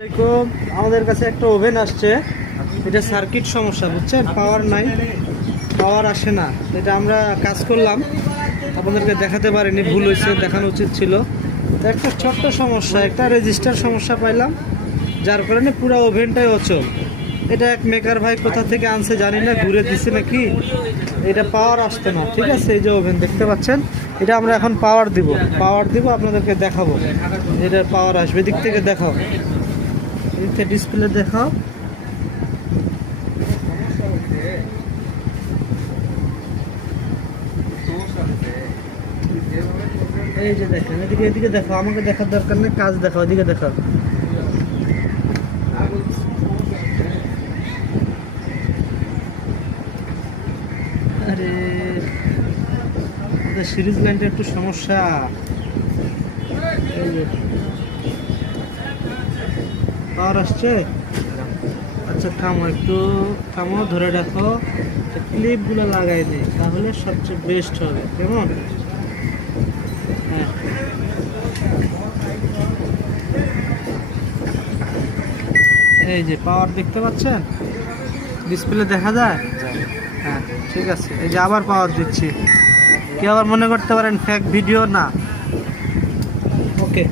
এরকম আমাদের কাছে একটা ওভেন আসছে, এটা সার্কিট সমস্যা, বুঝছেন? পাওয়ার নাই, পাওয়ার আসে না। এটা আমরা কাজ করলাম, আপনাদেরকে দেখাতে পারিনি, ভুল হয়েছে, দেখানো উচিত ছিল। তো একটা ছোট্ট সমস্যা, একটা রেজিস্টার সমস্যা পাইলাম, যার কারণে পুরো ওভেনটাই অচল। এটা এক মেকার ভাই কোথা থেকে আনছে জানি না, ঘুরে দিছে নাকি, এটা পাওয়ার আসতো না। ঠিক আছে, এই যে ওভেন দেখতে পাচ্ছেন, এটা আমরা এখন পাওয়ার দিব, আপনাদেরকে দেখাবো এটা পাওয়ার আসবে। এদিক থেকে দেখাও, ডিসপ্লে দেখাও। এই যে দেখেন, এদিকে দেখো, আমাকে দেখার দরকার নেই, কাজ দেখাও, এদিকে দেখাও। আরে সিরিজ লাইনটা একটু সমস্যা। এই যে পাওয়ার আসছে। আচ্ছা থামো, একটু থামো, ধরে রাখো, ক্লিপগুলো লাগাই দিই, তাহলে সবচেয়ে বেস্ট হবে। কেমন? হ্যাঁ, এই যে পাওয়ার দেখতে পাচ্ছেন, ডিসপ্লে দেখা যায়। হ্যাঁ ঠিক আছে, এই যে আবার পাওয়ার দিচ্ছি। কেউ আবার মনে করতে পারেন ফেক ভিডিও, না। ওকে।